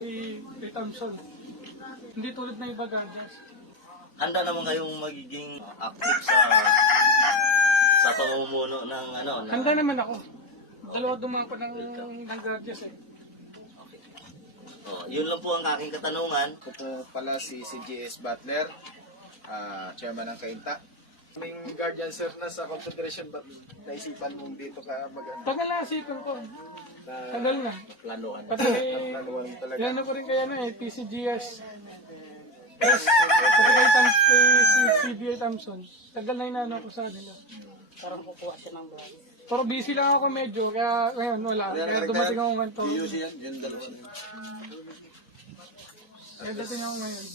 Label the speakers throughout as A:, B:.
A: si Thompson. Hindi tulad ng iba guardians.
B: Handa naman kayong magiging active sa sa pamumuno ng ano, ng,
A: Handa naman ako. Dalawa dumapo ng, ng guardians eh.
B: Okay. Oh, yun lang po ang aking katanungan.
C: Ako po pala si CGS Butler, ah, chairman ng Kainta. Kaming guardian sir na sa Confederation, ba't naisipan mong dito ka mag
A: Tagal na ko.
C: Na
A: Tagal na.
B: Planuhan.
A: Pati
C: planuhan talaga?
A: yan ko rin kaya na eh, PCGS. Yes, pati kay, Tam, kay si CBA Thompson. Tagal na inano ko sa kanila.
D: Parang kukuha siya ng brand.
A: Pero busy lang ako medyo, kaya ngayon wala. Kaya dumating ako ngayon to.
C: yan, yun dalawa.
A: Kaya dating ako ngayon.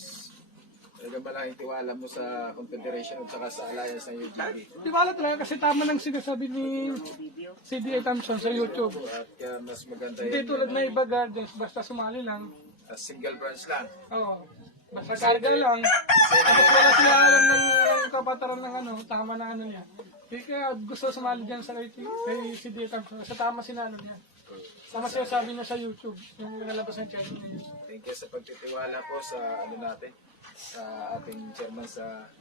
C: Talaga malaking tiwala mo sa Confederation at saka sa Alliance ng UGB.
A: Ba talaga kasi tama ng sinasabi ni CBA Thompson sa YouTube.
C: At kaya mas maganda
A: Hindi
C: yun.
A: tulad na iba guardians, basta sumali lang.
C: As single branch lang.
A: Oo. Basta karga lang. Tapos wala sila alam ng, ng kapataran ng ano, tama na ano niya. Hindi kaya gusto sumali dyan sa kay, kay CBA Thompson. Sa tama sinano niya. Tama siya sabi niya sa YouTube, yung nalabas ng channel niya.
C: Thank you sa pagtitiwala po sa ano natin, sa ating chairman sa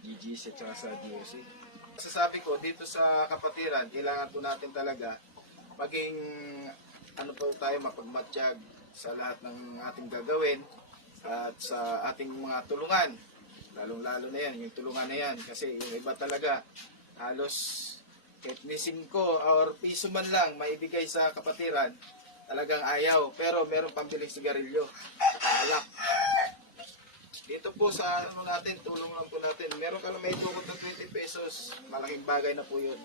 C: GGC at sa DOC. Sasabi ko, dito sa kapatiran, kailangan po natin talaga maging ano po tayo mapagmatsyag sa lahat ng ating gagawin at sa ating mga tulungan. Lalong-lalo na yan, yung tulungan na yan. Kasi yung iba talaga, halos kahit missing ko or piso man lang maibigay sa kapatiran, talagang ayaw. Pero meron pambiling sigarilyo. Alak. Dito po sa ano natin, tulong lang po natin. Meron ka lang may tukod ng 20 pesos, malaking bagay na po yun.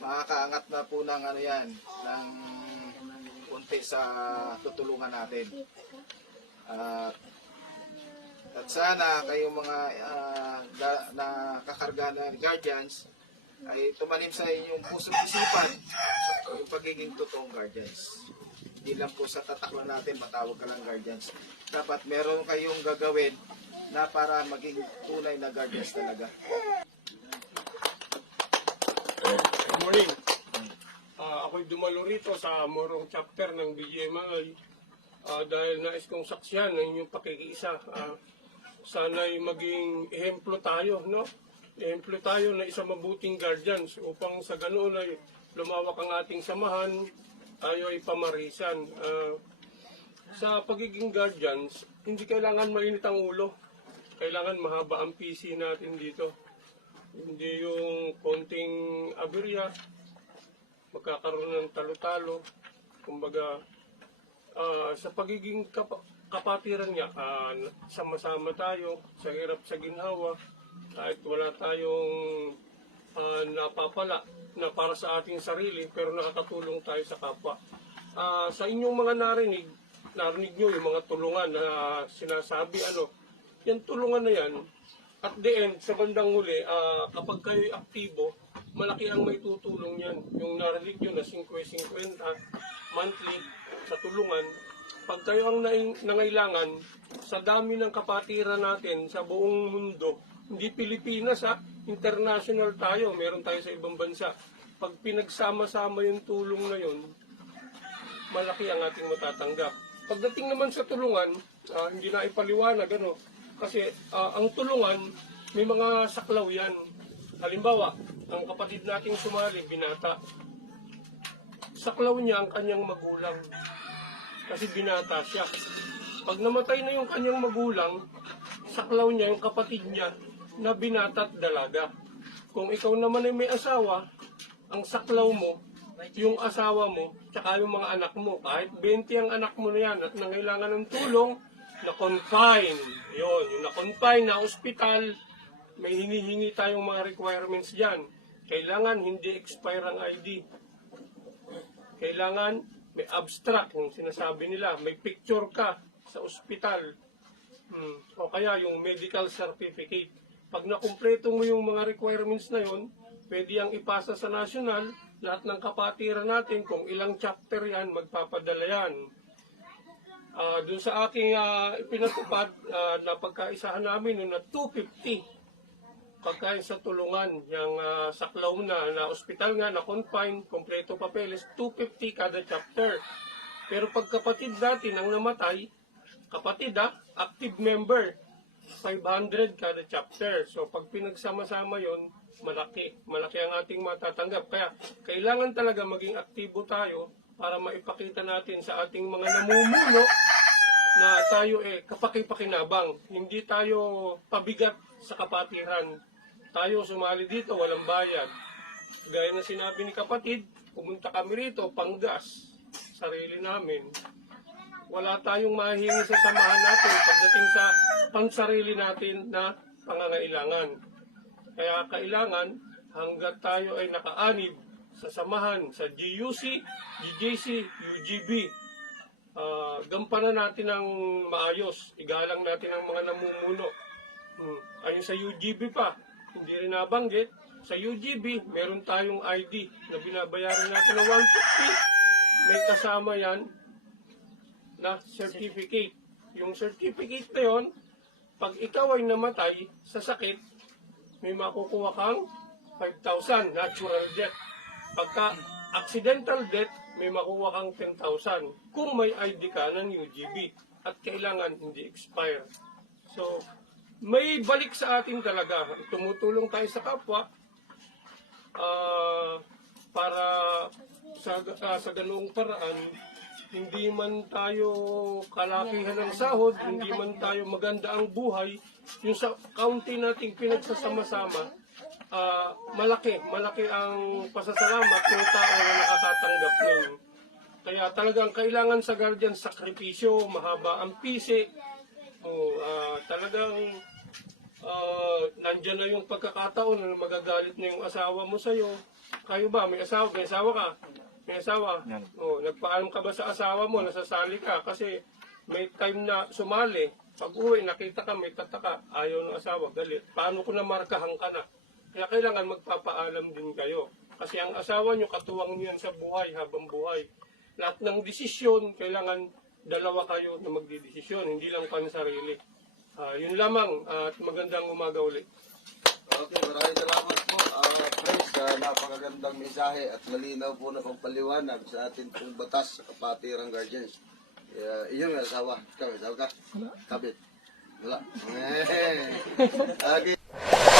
C: Makakaangat na po ng ano yan, ng kunti sa tutulungan natin. At at sana kayong mga ah, ga- na kakarga ng guardians ay tumanim sa inyong puso't isipan yung pagiging totoong guardians. Hindi po sa tatak lang natin matawag ka lang guardians. Dapat meron kayong gagawin na para maging tunay na guardians talaga.
E: Good morning. Ah, ako'y dumalo rito sa Morong chapter ng BGMI Ah, dahil nais kong saksyan ng inyong pakikiisa. Ah, sana'y maging ehemplo tayo, no? Ehemplo tayo na isang mabuting guardians upang sa ganoon ay lumawak ang ating samahan, tayo ay pamarisan. Ah, sa pagiging guardians, hindi kailangan mainit ang ulo. Kailangan mahaba ang PC natin dito. Hindi yung konting aberya, magkakaroon ng talo-talo. Kumbaga, ah, sa pagiging kap- kapatiran niya, ah, sama-sama tayo sa hirap sa ginhawa, kahit wala tayong ah, napapala na para sa ating sarili, pero nakakatulong tayo sa kapwa. Ah, sa inyong mga narinig, narinig nyo yung mga tulungan na sinasabi, ano, yan tulungan na yan, at the end, sa bandang huli, ah, kapag kayo aktibo, malaki ang may tutulong yan. Yung narinig nyo na 50-50 monthly sa tulungan, pag kayo ang nangailangan, sa dami ng kapatiran natin sa buong mundo, hindi Pilipinas ha, international tayo, meron tayo sa ibang bansa. Pag pinagsama-sama yung tulong na yun, malaki ang ating matatanggap. Pagdating naman sa tulungan, ah, hindi na ipaliwanag ano, kasi ah, ang tulungan, may mga saklaw yan. Halimbawa, ang kapatid nating sumali, binata. Saklaw niya ang kanyang magulang. Kasi binata siya. Pag namatay na yung kanyang magulang, saklaw niya yung kapatid niya na binata at dalaga. Kung ikaw naman ay may asawa, ang saklaw mo, yung asawa mo, tsaka yung mga anak mo, kahit 20 ang anak mo na yan at nangailangan ng tulong, na confine. Yun, yung na confine na ospital, may hinihingi tayong mga requirements dyan. Kailangan hindi expire ang ID. Kailangan may abstract, yung sinasabi nila, may picture ka sa ospital. Hmm. O kaya yung medical certificate. Pag nakumpleto mo yung mga requirements na yun, pwede ang ipasa sa national, lahat ng kapatiran natin, kung ilang chapter yan, magpapadala yan. Ah, doon sa aking uh, pinatupad ah, na pagkaisahan namin noon na 250 pagkain sa tulungan yung ah, saklaw na na ospital nga na confine kompleto papeles 250 kada chapter Pero pag kapatid natin ang namatay, kapatid ha, active member, 500 kada chapter. So pag pinagsama-sama yon malaki. Malaki ang ating matatanggap. Kaya kailangan talaga maging aktibo tayo para maipakita natin sa ating mga namumuno na tayo eh kapakipakinabang. Hindi tayo pabigat sa kapatiran. Tayo sumali dito, walang bayad. Gaya na sinabi ni kapatid, pumunta kami rito, panggas, sarili namin. Wala tayong mahingi sa samahan natin pagdating sa pansarili natin na pangangailangan. Kaya kailangan hanggat tayo ay nakaanib sa samahan sa GUC, GJC, UGB, ah, gampanan natin ng maayos. Igalang natin ang mga namumuno. Hmm. Ayun sa UGB pa, hindi rin nabanggit. Sa UGB, meron tayong ID na binabayaran natin ng 150. May kasama yan na certificate. Yung certificate na yon, pag ikaw ay namatay sa sakit, may makukuha kang 5,000 natural death. Pagka accidental death, may makuha kang 10,000 kung may ID ka ng UGB at kailangan hindi expire. So, may balik sa atin talaga. Tumutulong tayo sa kapwa ah, para sa, ah, sa ganoong paraan, hindi man tayo kalakihan ng sahod, hindi man tayo maganda ang buhay, yung sa county nating pinagsasama-sama, ah, malaki, malaki ang pasasalamat ng tao na nakakatanggap nun. Kaya talagang kailangan sa guardian sakripisyo, mahaba ang pisi, o ah, talagang ah, nandyan na yung pagkakataon na magagalit na yung asawa mo sa'yo. Kayo ba? May asawa? May asawa ka? May asawa? Oh, nagpaalam ka ba sa asawa mo? Nasasali ka? Kasi may time na sumali. Pag uwi, nakita ka, may tataka. Ayaw ng asawa, galit. Paano ko na markahan ka na? Kaya kailangan magpapaalam din kayo. Kasi ang asawa nyo, katuwang niyan sa buhay habang buhay. Lahat ng desisyon, kailangan dalawa kayo na magdidesisyon, hindi lang pansarili. Ah, yun lamang at magandang umaga ulit.
F: Okay, maraming salamat po. Uh, Prince, sa napakagandang mensahe at malinaw po na pagpaliwanag sa atin pong batas sa kapatirang guardians. Uh, iyon ang asawa. Ikaw, asawa ka? Kabit. Wala. Okay.